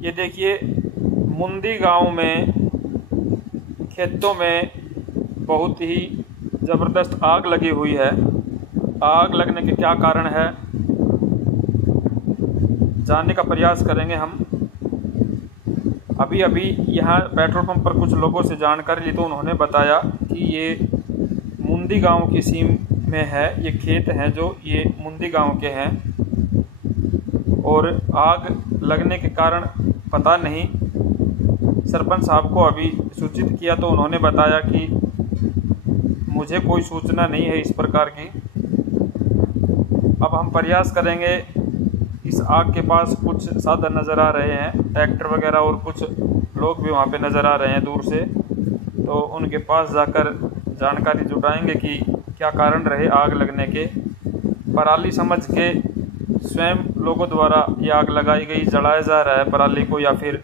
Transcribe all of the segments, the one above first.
ये देखिए मुंदी गांव में खेतों में बहुत ही ज़बरदस्त आग लगी हुई है। आग लगने के क्या कारण है जानने का प्रयास करेंगे हम। अभी यहाँ पेट्रोल पंप पर कुछ लोगों से जानकारी ली तो उन्होंने बताया कि ये मुंदी गांव की सीम में है, ये खेत हैं जो ये मुंदी गांव के हैं और आग लगने के कारण पता नहीं। सरपंच साहब को अभी सूचित किया तो उन्होंने बताया कि मुझे कोई सूचना नहीं है इस प्रकार की। अब हम प्रयास करेंगे। इस आग के पास कुछ साधन नज़र आ रहे हैं, ट्रैक्टर वगैरह, और कुछ लोग भी वहाँ पे नज़र आ रहे हैं दूर से, तो उनके पास जाकर जानकारी जुटाएंगे कि क्या कारण रहे आग लगने के। पराली समझ के स्वयं लोगों द्वारा ये आग लगाई गई, जलाया जा रहा है पराली को, या फिर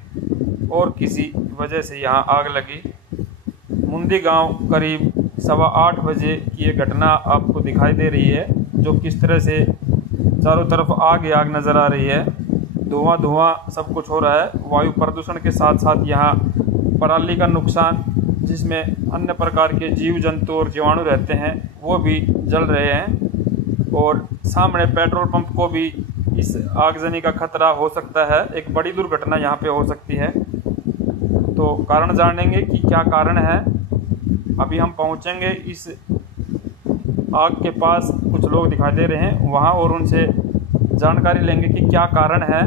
और किसी वजह से यहाँ आग लगी। मुंदी गांव करीब 8:15 बजे की ये घटना आपको दिखाई दे रही है, जो किस तरह से चारों तरफ आग ही आग नज़र आ रही है। धुआं सब कुछ हो रहा है। वायु प्रदूषण के साथ साथ यहाँ पराली का नुकसान, जिसमें अन्य प्रकार के जीव जंतु और जीवाणु रहते हैं, वो भी जल रहे हैं। और सामने पेट्रोल पंप को भी इस आगजनी का खतरा हो सकता है। एक बड़ी दुर्घटना यहाँ पे हो सकती है। तो कारण जानेंगे कि क्या कारण है। अभी हम पहुँचेंगे इस आग के पास, कुछ लोग दिखाई दे रहे हैं वहाँ, और उनसे जानकारी लेंगे कि क्या कारण है,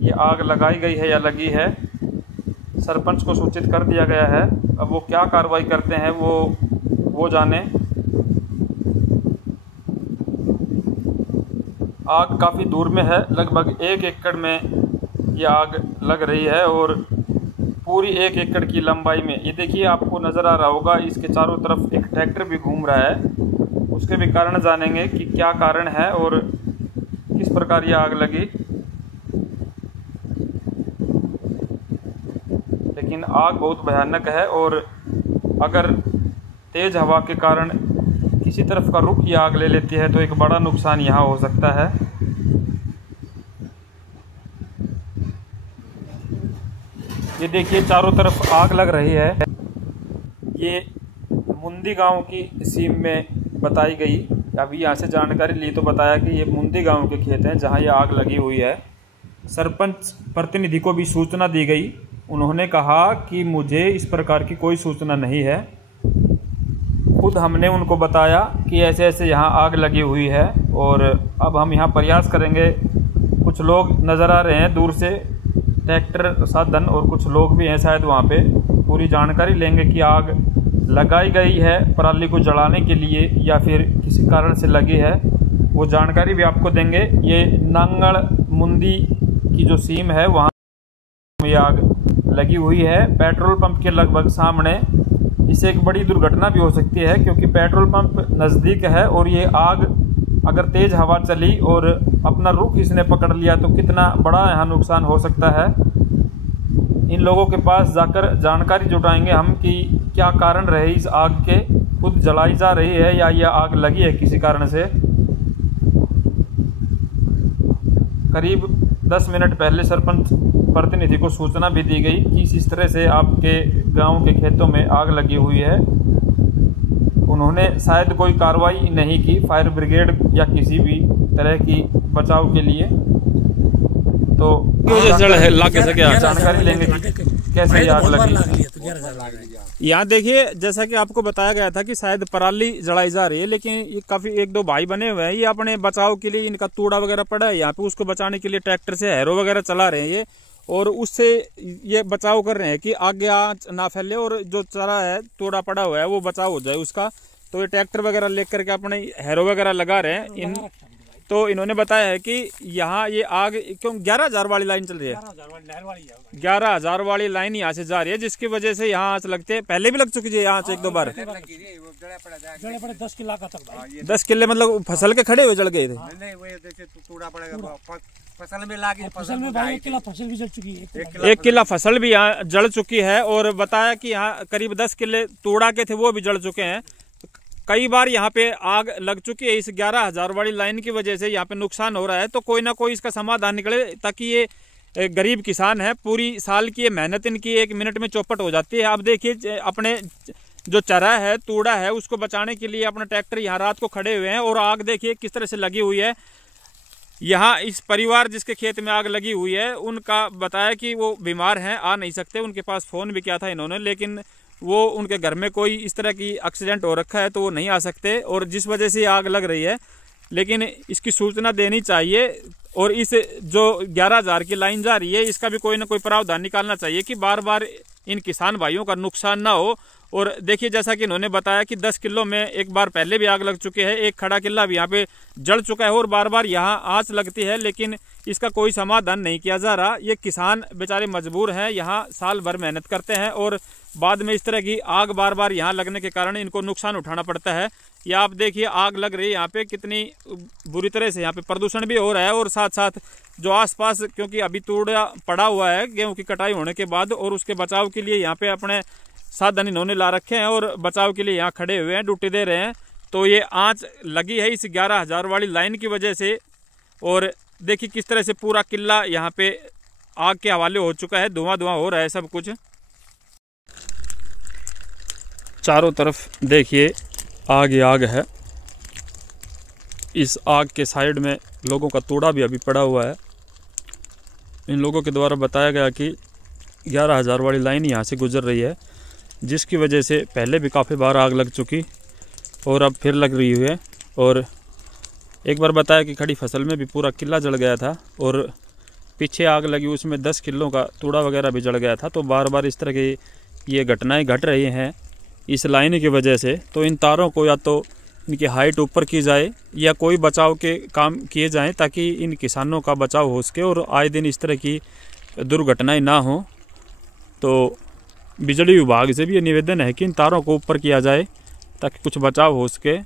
ये आग लगाई गई है या लगी है। सरपंच को सूचित कर दिया गया है, अब वो क्या कार्रवाई करते हैं वो जाने। आग काफ़ी दूर में है, लगभग 1 एकड़ में ये आग लग रही है और पूरी 1 एकड़ की लंबाई में। ये देखिए आपको नज़र आ रहा होगा, इसके चारों तरफ एक ट्रैक्टर भी घूम रहा है। उसके भी कारण जानेंगे कि क्या कारण है और किस प्रकार ये आग लगी। लेकिन आग बहुत भयानक है और अगर तेज़ हवा के कारण किसी तरफ का रुख ये आग ले लेती है तो एक बड़ा नुकसान यहाँ हो सकता है। ये देखिए चारों तरफ आग लग रही है। ये मुंदी गांव की सीम में बताई गई। अभी यहाँ से जानकारी ली तो बताया कि ये मुंदी गांव के खेत हैं जहाँ ये आग लगी हुई है। सरपंच प्रतिनिधि को भी सूचना दी गई। उन्होंने कहा कि मुझे इस प्रकार की कोई सूचना नहीं है। खुद हमने उनको बताया कि ऐसे ऐसे यहाँ आग लगी हुई है और अब हम यहाँ प्रयास करेंगे। कुछ लोग नज़र आ रहे हैं दूर से, ट्रैक्टर साधन, और कुछ लोग भी हैं शायद वहाँ पे। पूरी जानकारी लेंगे कि आग लगाई गई है पराली को जलाने के लिए या फिर किसी कारण से लगी है, वो जानकारी भी आपको देंगे। ये नांगड़ मुंदी की जो सीम है वहाँ में आग लगी हुई है, पेट्रोल पंप के लगभग सामने। इससे एक बड़ी दुर्घटना भी हो सकती है क्योंकि पेट्रोल पंप नज़दीक है और ये आग अगर तेज़ हवा चली और अपना रुख इसने पकड़ लिया तो कितना बड़ा यहाँ नुकसान हो सकता है। इन लोगों के पास जाकर जानकारी जुटाएंगे हम कि क्या कारण रहे इस आग के। खुद जलाई जा रही है या यह आग लगी है किसी कारण से। करीब 10 मिनट पहले सरपंच प्रतिनिधि को सूचना भी दी गई कि इस तरह से आपके गांव के खेतों में आग लगी हुई है। उन्होंने शायद कोई कार्रवाई नहीं की, फायर ब्रिगेड या किसी भी तरह की बचाव के लिए। तो जानकारी लेंगे कैसे आग लगी। यहाँ देखिए जैसा कि आपको बताया गया था कि शायद पराली जलाई जा रही है, लेकिन ये काफी 1-2 भाई बने हुए हैं, ये अपने बचाव के लिए इनका तूड़ा वगैरह पड़ा है यहाँ पे, उसको बचाने के लिए ट्रैक्टर से हैरो वगैरह चला रहे हैं ये, और उससे ये बचाव कर रहे हैं कि आगे आंच ना फैले और जो चारा है तूड़ा पड़ा हुआ है वो बचाव हो जाए उसका। तो ये ट्रैक्टर वगैरह लेकर के अपने हैरो वगैरह लगा रहे हैं। तो इन्होंने बताया है कि यहाँ ये आग क्यों 11,000 वाली लाइन चल रही है, 11,000 वाली लाइन यहाँ से जा रही है, जिसकी वजह से यहाँ आँच लगते हैं। पहले भी लग चुकी है यहाँ से 1-2 बार। 10 किले मतलब फसल के खड़े हुए जल गए थे। फसल में लागी, फसल में 1 किला फसल भी जल चुकी है, 1 किला फसल भी यहाँ जल चुकी है। और बताया कि यहाँ करीब 10 किले तोड़ा के थे वो भी जल चुके हैं। कई बार यहाँ पे आग लग चुकी है। इस 11,000 वाली लाइन की वजह से यहाँ पे नुकसान हो रहा है, तो कोई ना कोई इसका समाधान निकले, ताकि ये गरीब किसान है, पूरी साल की मेहनत इनकी 1 मिनट में चौपट हो जाती है। आप देखिए अपने जो चरा है, तूड़ा है, उसको बचाने के लिए अपना ट्रैक्टर यहाँ रात को खड़े हुए हैं, और आग देखिए किस तरह से लगी हुई है। यहाँ इस परिवार जिसके खेत में आग लगी हुई है, उनका बताया कि वो बीमार हैं, आ नहीं सकते। उनके पास फ़ोन भी किया था इन्होंने, लेकिन वो उनके घर में कोई इस तरह की एक्सीडेंट हो रखा है, तो वो नहीं आ सकते, और जिस वजह से आग लग रही है। लेकिन इसकी सूचना देनी चाहिए, और इस जो 11,000 की लाइन जा रही है, इसका भी कोई ना कोई प्रावधान निकालना चाहिए कि बार बार इन किसान भाइयों का नुकसान ना हो। और देखिए जैसा कि इन्होंने बताया कि 10 किलो में एक बार पहले भी आग लग चुकी है, एक खड़ा किला भी यहाँ पे जल चुका है, और बार बार यहाँ आंच लगती है, लेकिन इसका कोई समाधान नहीं किया जा रहा। ये किसान बेचारे मजबूर हैं, यहाँ साल भर मेहनत करते हैं, और बाद में इस तरह की आग बार बार यहाँ लगने के कारण इनको नुकसान उठाना पड़ता है। या आप देखिए आग लग रही है यहाँ पे, कितनी बुरी तरह से यहाँ पे प्रदूषण भी हो रहा है, और साथ साथ जो आसपास, क्योंकि अभी तूड़ा पड़ा हुआ है गेहूं की कटाई होने के बाद, और उसके बचाव के लिए यहाँ पे अपने साधन इन्होंने ला रखे हैं, और बचाव के लिए यहाँ खड़े हुए हैं, ड्यूटी दे रहे हैं। तो ये आंच लगी है इस 11,000 वाली लाइन की वजह से, और देखिए किस तरह से पूरा किला यहाँ पे आग के हवाले हो चुका है, धुआं धुआं हो रहा है सब कुछ। चारों तरफ देखिए आग ही आग है। इस आग के साइड में लोगों का तूड़ा भी अभी पड़ा हुआ है। इन लोगों के द्वारा बताया गया कि 11,000 वाली लाइन यहाँ से गुजर रही है, जिसकी वजह से पहले भी काफ़ी बार आग लग चुकी, और अब फिर लग रही है। और एक बार बताया कि खड़ी फसल में भी पूरा किला जल गया था, और पीछे आग लगी उसमें 10 किलो का तूड़ा वगैरह भी जल गया था। तो बार बार इस तरह की ये घटनाएं घट रही हैं इस लाइन की वजह से। तो इन तारों को या तो इनकी हाइट ऊपर की जाए, या कोई बचाव के काम किए जाएं, ताकि इन किसानों का बचाव हो सके, और आए दिन इस तरह की दुर्घटनाएं ना हो। तो बिजली विभाग से भी ये निवेदन है कि इन तारों को ऊपर किया जाए, ताकि कुछ बचाव हो सके।